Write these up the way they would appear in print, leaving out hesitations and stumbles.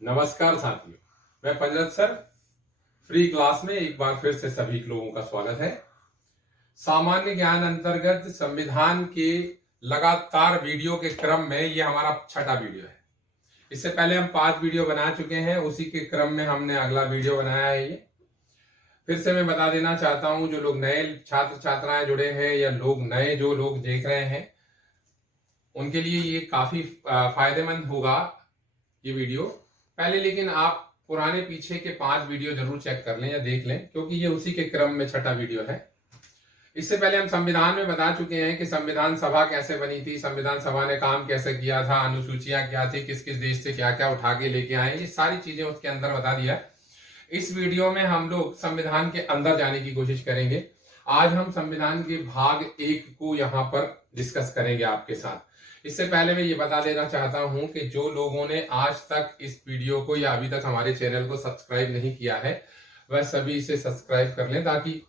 नमस्कार साथियों, मैं पंजत सर फ्री क्लास में एक बार फिर से सभी लोगों का स्वागत है। सामान्य ज्ञान अंतर्गत संविधान के लगातार वीडियो के क्रम में ये हमारा छठा वीडियो है। इससे पहले हम 5 वीडियो बना चुके हैं, उसी के क्रम में हमने अगला वीडियो बनाया है। ये फिर से मैं बता देना चाहता हूं, जो लोग नए छात्र छात्राएं जुड़े हैं या नए जो लोग देख रहे हैं, उनके लिए ये काफी फायदेमंद होगा ये वीडियो। पहले लेकिन आप पुराने पीछे के 5 वीडियो जरूर चेक कर लें या देख लें, क्योंकि ये उसी के क्रम में छठा वीडियो है। इससे पहले हम संविधान में बता चुके हैं कि संविधान सभा कैसे बनी थी, संविधान सभा ने काम कैसे किया था, अनुसूचियां क्या थी, किस किस देश से क्या क्या उठा के लेके आए, ये सारी चीजें उसके अंदर बता दिया। इस वीडियो में हम लोग संविधान के अंदर जाने की कोशिश करेंगे। आज हम संविधान के भाग 1 को यहाँ पर डिस्कस करेंगे आपके साथ। इससे पहले मैं ये बता देना चाहता हूं कि जो लोगों ने आज तक इस वीडियो को या अभी तक हमारे चैनल को सब्सक्राइब नहीं किया है, वह सभी इसे सब्सक्राइब कर लें, ताकि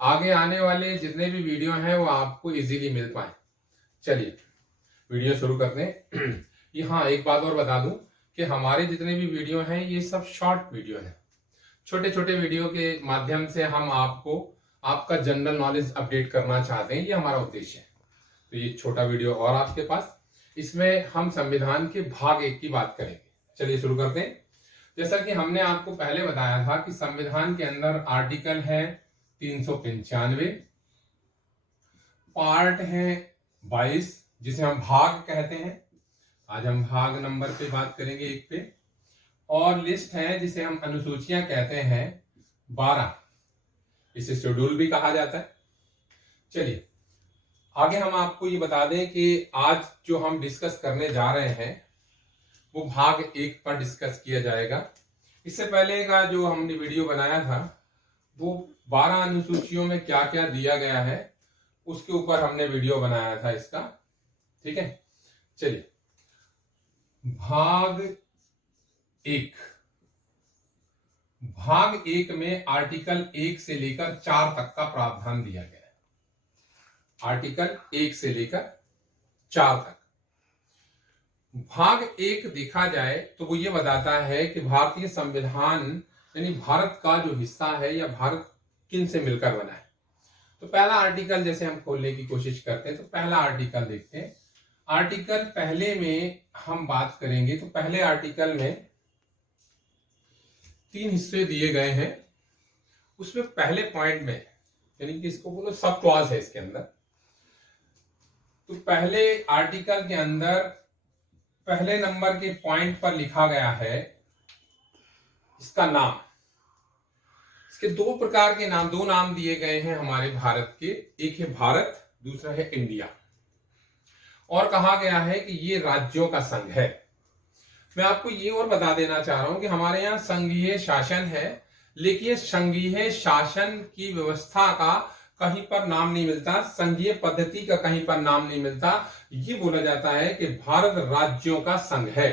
आगे आने वाले जितने भी वीडियो हैं वो आपको इजीली मिल पाए। चलिए वीडियो शुरू करते हैं। यहाँ एक बात और बता दूं कि हमारे जितने भी वीडियो हैं ये सब शॉर्ट वीडियो है। छोटे छोटे वीडियो के माध्यम से हम आपका जनरल नॉलेज अपडेट करना चाहते हैं, ये हमारा उद्देश्य है। तो ये छोटा वीडियो और आपके पास, इसमें हम संविधान के भाग 1 की बात करेंगे। चलिए शुरू करते हैं। जैसा कि हमने आपको पहले बताया था कि संविधान के अंदर आर्टिकल है 395, पार्ट है 22, जिसे हम भाग कहते हैं। आज हम भाग नंबर पे बात करेंगे 1 पे, और लिस्ट है जिसे हम अनुसूचियां कहते हैं 12, इसे शेड्यूल भी कहा जाता है। चलिए आगे हम आपको ये बता दें कि आज जो हम डिस्कस करने जा रहे हैं वो भाग 1 पर डिस्कस किया जाएगा। इससे पहले का जो हमने वीडियो बनाया था वो 12 अनुसूचियों में क्या क्या दिया गया है उसके ऊपर हमने वीडियो बनाया था इसका, ठीक है। चलिए भाग 1। भाग 1 में आर्टिकल 1 से लेकर 4 तक का प्रावधान दिया गया है। आर्टिकल 1 से लेकर 4 तक। भाग 1 देखा जाए तो वो ये बताता है कि भारतीय संविधान यानी भारत का जो हिस्सा है या भारत किन से मिलकर बना है। तो पहला आर्टिकल जैसे हम खोलने की कोशिश करते हैं, तो पहला आर्टिकल देखते हैं। आर्टिकल पहले में हम बात करेंगे तो पहले आर्टिकल में 3 हिस्से दिए गए हैं। उसमें पहले पॉइंट में, यानी कि इसको बोलो सब क्लॉज है इसके अंदर, तो पहले आर्टिकल के अंदर पहले नंबर के पॉइंट पर लिखा गया है इसका नाम। इसके 2 प्रकार के नाम, 2 नाम दिए गए हैं हमारे भारत के, एक है भारत, दूसरा है इंडिया। और कहा गया है कि ये राज्यों का संघ है। मैं आपको ये और बता देना चाह रहा हूं कि हमारे यहाँ संघीय शासन है, लेकिन संघीय शासन की व्यवस्था का कहीं पर नाम नहीं मिलता, संघीय पद्धति का कहीं पर नाम नहीं मिलता। ये बोला जाता है कि भारत राज्यों का संघ है।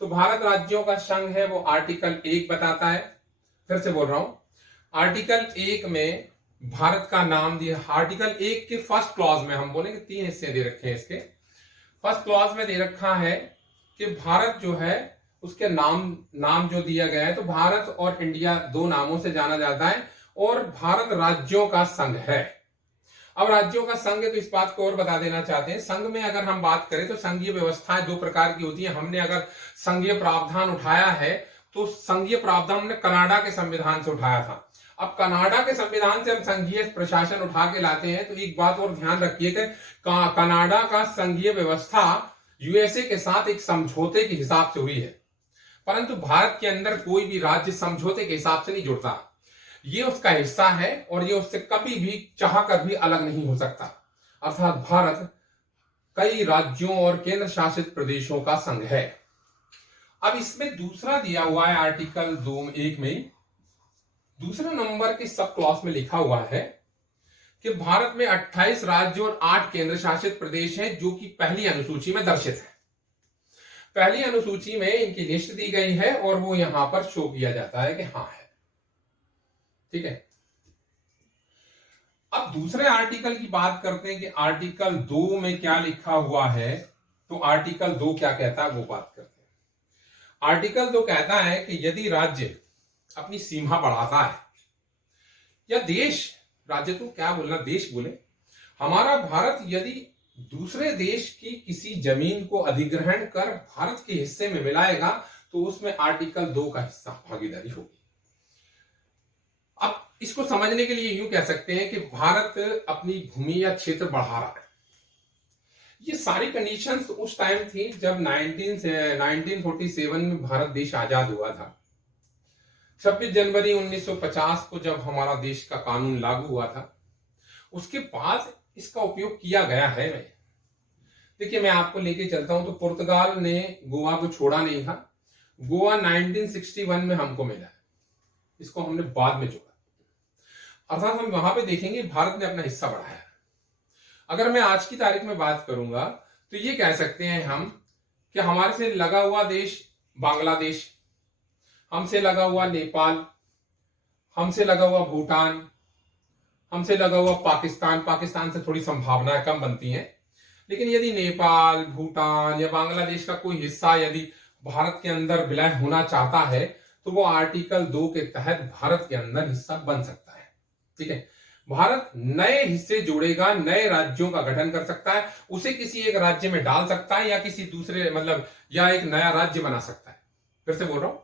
तो भारत राज्यों का संघ है वो आर्टिकल 1 बताता है। फिर से बोल रहा हूं, आर्टिकल 1 में भारत का नाम दिया। आर्टिकल 1 के फर्स्ट क्लॉज में हम बोलेंगे 3 हिस्से दे रखे हैं इसके। फर्स्ट क्लॉज में दे रखा है कि भारत जो है उसके नाम जो दिया गया है, तो भारत और इंडिया 2 नामों से जाना जाता है, और भारत राज्यों का संघ है। अब राज्यों का संघ है तो इस बात को और बता देना चाहते हैं, संघ में अगर हम बात करें तो संघीय व्यवस्थाएं 2 प्रकार की होती है। हमने अगर संघीय प्रावधान उठाया है तो संघीय प्रावधान हमने कनाडा के संविधान से उठाया था। अब कनाडा के संविधान से हम संघीय प्रशासन उठा के लाते हैं, तो एक बात और ध्यान रखिए कि कनाडा का संघीय व्यवस्था यूएसए के साथ एक समझौते के हिसाब से हुई है, परंतु भारत के अंदर कोई भी राज्य समझौते के हिसाब से नहीं जुड़ता। ये उसका हिस्सा है और ये उससे कभी भी चाहकर भी अलग नहीं हो सकता। अर्थात भारत कई राज्यों और केंद्र शासित प्रदेशों का संघ है। अब इसमें दूसरा दिया हुआ है आर्टिकल 1 में, दूसरा नंबर के सब क्लॉज में लिखा हुआ है कि भारत में 28 राज्य और 8 केंद्र शासित प्रदेश हैं, जो कि पहली अनुसूची में दर्शित है। पहली अनुसूची में इनकी लिस्ट दी गई है और वो यहां पर शो किया जाता है कि हाँ है, ठीक है। अब दूसरे आर्टिकल की बात करते हैं कि आर्टिकल 2 में क्या लिखा हुआ है। तो आर्टिकल 2 क्या कहता है वो बात करते हैं। आर्टिकल 2 कहता है कि यदि राज्य अपनी सीमा बढ़ाता है या देश, राज्य तो क्या बोलना, देश बोले, हमारा भारत यदि दूसरे देश की किसी जमीन को अधिग्रहण कर भारत के हिस्से में मिलाएगा तो उसमें आर्टिकल 2 का हिस्सा भागीदारी होगी। अब इसको समझने के लिए यूं कह सकते हैं कि भारत अपनी भूमि या क्षेत्र बढ़ा रहा है। ये सारी कंडीशंस उस टाइम थी जब 1947 में भारत देश आजाद हुआ था। 26 जनवरी 1950 को जब हमारा देश का कानून लागू हुआ था, उसके बाद इसका उपयोग किया गया है। देखिए मैं आपको लेके चलता हूं तो पुर्तगाल ने गोवा को छोड़ा नहीं था। गोवा 1961 में हमको मिला है, इसको हमने बाद में जोड़ा। अर्थात हम वहां पे देखेंगे भारत ने अपना हिस्सा बढ़ाया। अगर मैं आज की तारीख में बात करूंगा तो ये कह सकते हैं हम कि हमारे से लगा हुआ देश बांग्लादेश, हमसे लगा हुआ नेपाल, हमसे लगा हुआ भूटान, हमसे लगा हुआ पाकिस्तान। पाकिस्तान से थोड़ी संभावनाएं कम बनती हैं, लेकिन यदि नेपाल, भूटान या बांग्लादेश का कोई हिस्सा यदि भारत के अंदर विलय होना चाहता है तो वो आर्टिकल 2 के तहत भारत के अंदर हिस्सा बन सकता है। ठीक है, भारत नए हिस्से जोड़ेगा, नए राज्यों का गठन कर सकता है, उसे किसी एक राज्य में डाल सकता है या किसी दूसरे या एक नया राज्य बना सकता है। फिर से बोल रहा हूं,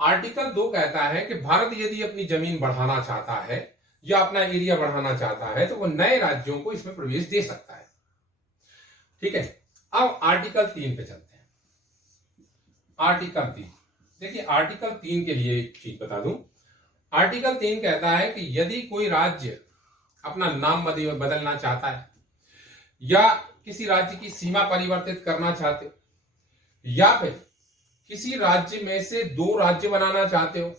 आर्टिकल 2 कहता है कि भारत यदि अपनी जमीन बढ़ाना चाहता है या अपना एरिया बढ़ाना चाहता है तो वो नए राज्यों को इसमें प्रवेश दे सकता है। ठीक है, अब आर्टिकल 3 पे चलते हैं। आर्टिकल 3, देखिए आर्टिकल 3 के लिए एक चीज बता दूं। आर्टिकल 3 कहता है कि यदि कोई राज्य अपना नाम बदलना चाहता है या किसी राज्य की सीमा परिवर्तित करना चाहते हो या फिर किसी राज्य में से 2 राज्य बनाना चाहते हो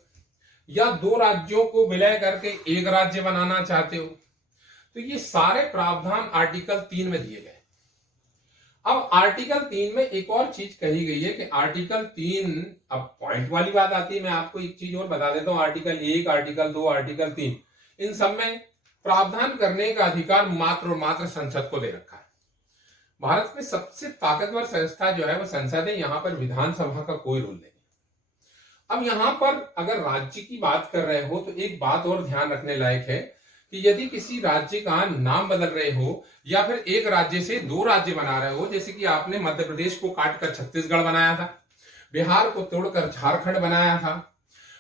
या 2 राज्यों को विलय करके एक राज्य बनाना चाहते हो, तो ये सारे प्रावधान आर्टिकल 3 में दिए गए। अब आर्टिकल 3 में एक और चीज कही गई है कि आर्टिकल 3, अब पॉइंट वाली बात आती है, मैं आपको एक चीज और बता देता हूं। आर्टिकल 1, आर्टिकल 2, आर्टिकल 3, इन सब में प्रावधान करने का अधिकार मात्र और मात्र संसद को दे रखा है। भारत में सबसे ताकतवर संस्था जो है वो संसद है, यहां पर विधानसभा का कोई रोल नहीं। अब यहां पर अगर राज्य की बात कर रहे हो तो एक बात और ध्यान रखने लायक है कि यदि किसी राज्य का नाम बदल रहे हो या फिर एक राज्य से 2 राज्य बना रहे हो, जैसे कि आपने मध्य प्रदेश को काटकर छत्तीसगढ़ बनाया था, बिहार को तोड़कर झारखंड बनाया था,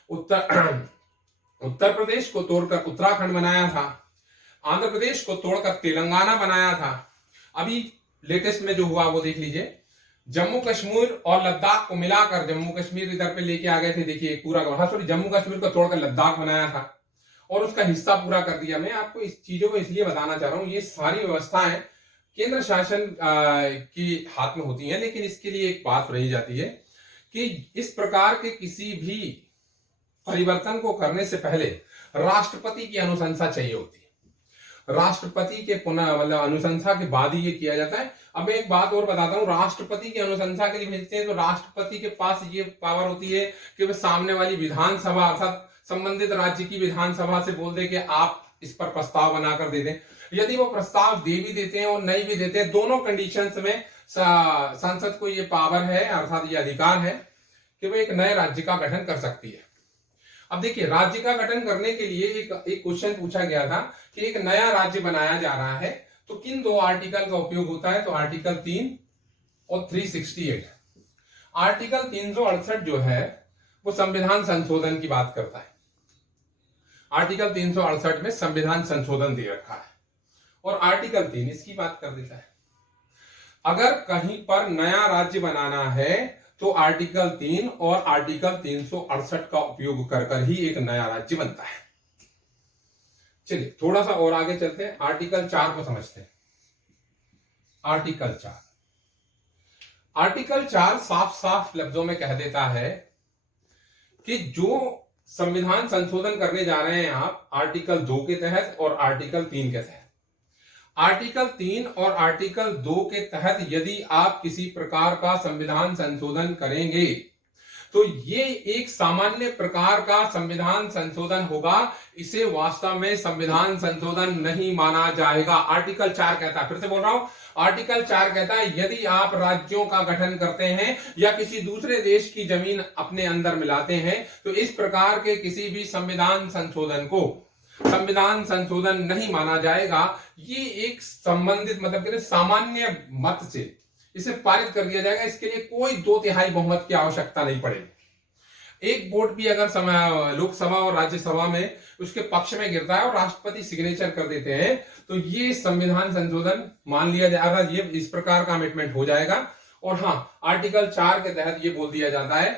उत्तर प्रदेश को तोड़कर उत्तराखंड बनाया था, आंध्र प्रदेश को तोड़कर तेलंगाना बनाया था, अभी लेटेस्ट में जो हुआ वो देख लीजिए, जम्मू कश्मीर और लद्दाख को मिलाकर, जम्मू कश्मीर इधर पे लेके आ गए थे, देखिए पूरा जम्मू कश्मीर को तोड़कर लद्दाख बनाया था और उसका हिस्सा पूरा कर दिया। मैं आपको इस चीजों को इसलिए बताना चाह रहा हूं, ये सारी व्यवस्थाएं केंद्र शासन की हाथ में होती हैं, लेकिन इसके लिए एक बात रही जाती है कि इस प्रकार के किसी भी परिवर्तन को करने से पहले राष्ट्रपति की अनुशंसा चाहिए होती है। राष्ट्रपति के अनुशंसा के बाद ही ये किया जाता है। अब एक बात और बताता हूं, राष्ट्रपति की अनुशंसा के लिए भेजते हैं तो राष्ट्रपति के पास ये पावर होती है कि वह सामने वाली विधानसभा अर्थात संबंधित राज्य की विधानसभा से बोल दे कि आप इस पर प्रस्ताव बनाकर दे दें। यदि वो प्रस्ताव दे भी देते हैं और नहीं भी देते हैं, दोनों कंडीशंस में संसद को ये पावर है, अर्थात ये अधिकार है कि वो एक नए राज्य का गठन कर सकती है। अब देखिए, राज्य का गठन करने के लिए एक क्वेश्चन पूछा गया था कि एक नया राज्य बनाया जा रहा है तो किन 2 आर्टिकल का उपयोग होता है, तो आर्टिकल 3 और 368। आर्टिकल 368 जो है वो संविधान संशोधन की बात करता है। आर्टिकल 368 में संविधान संशोधन दे रखा है और आर्टिकल 3 इसकी बात कर देता है। अगर कहीं पर नया राज्य बनाना है तो आर्टिकल 3 और आर्टिकल 368 का उपयोग कर ही एक नया राज्य बनता है। चलिए थोड़ा सा और आगे चलते हैं, आर्टिकल 4 को समझते हैं। आर्टिकल 4 साफ साफ लफ्जों में कह देता है कि जो संविधान संशोधन करने जा रहे हैं आप आर्टिकल 2 के तहत और आर्टिकल 3 के तहत, आर्टिकल 3 और आर्टिकल 2 के तहत यदि आप किसी प्रकार का संविधान संशोधन करेंगे तो ये एक सामान्य प्रकार का संविधान संशोधन होगा, इसे वास्तव में संविधान संशोधन नहीं माना जाएगा। आर्टिकल 4 कहता है, फिर से बोल रहा हूं, आर्टिकल 4 कहता है यदि आप राज्यों का गठन करते हैं या किसी दूसरे देश की जमीन अपने अंदर मिलाते हैं तो इस प्रकार के किसी भी संविधान संशोधन को संविधान संशोधन नहीं माना जाएगा। ये एक संबंधित मतलब कहते सामान्य मत से इसे पारित कर दिया जाएगा। इसके लिए कोई 2/3 बहुमत की आवश्यकता नहीं पड़ेगी। एक वोट भी अगर लोकसभा और राज्यसभा में उसके पक्ष में गिरता है और राष्ट्रपति सिग्नेचर कर देते हैं तो ये संविधान संशोधन मान लिया जाएगा। ये इस प्रकार का कमिटमेंट हो जाएगा। और हाँ, आर्टिकल 4 के तहत ये बोल दिया जाता है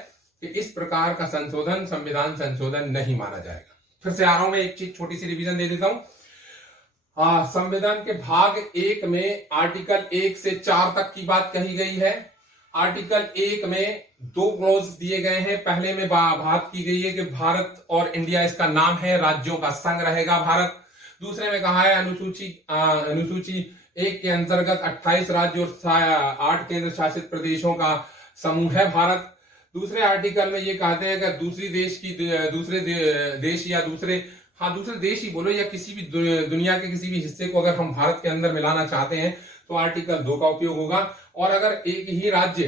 कि इस प्रकार का संशोधन संविधान संशोधन नहीं माना जाएगा। फिर से आ रहा हूं मैं, एक चीज छोटी सी रिवीजन दे देता हूं। संविधान के भाग 1 में आर्टिकल 1 से 4 तक की बात कही गई है। आर्टिकल 1 में 2 क्लॉज दिए गए हैं। पहले में बात की गई है कि भारत और इंडिया इसका नाम है, राज्यों का संघ रहेगा भारत। दूसरे में कहा है अनुसूची 1 के अंतर्गत 28 राज्य और 8 केंद्र शासित प्रदेशों का समूह है भारत। दूसरे आर्टिकल में ये कहते हैं कि दूसरे देश ही बोलो या किसी भी दुनिया के किसी भी हिस्से को अगर हम भारत के अंदर मिलाना चाहते हैं तो आर्टिकल 2 का उपयोग होगा। और अगर एक ही राज्य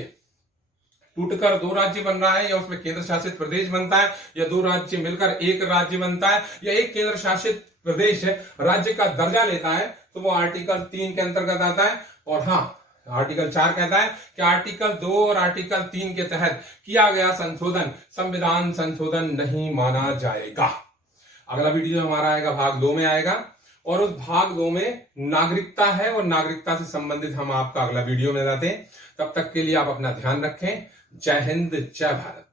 टूटकर 2 राज्य बन रहा है या उसमें केंद्र शासित प्रदेश बनता है या 2 राज्य मिलकर एक राज्य बनता है या एक केंद्र शासित प्रदेश राज्य का दर्जा लेता है तो वो आर्टिकल 3 के अंतर्गत आता है। और हाँ, आर्टिकल 4 कहता है कि आर्टिकल 2 और आर्टिकल 3 के तहत किया गया संशोधन संविधान संशोधन नहीं माना जाएगा। अगला वीडियो हमारा आएगा भाग 2 में आएगा और उस भाग 2 में नागरिकता है और नागरिकता से संबंधित हम आपका अगला वीडियो में लाते हैं। तब तक के लिए आप अपना ध्यान रखें। जय हिंद, जय भारत।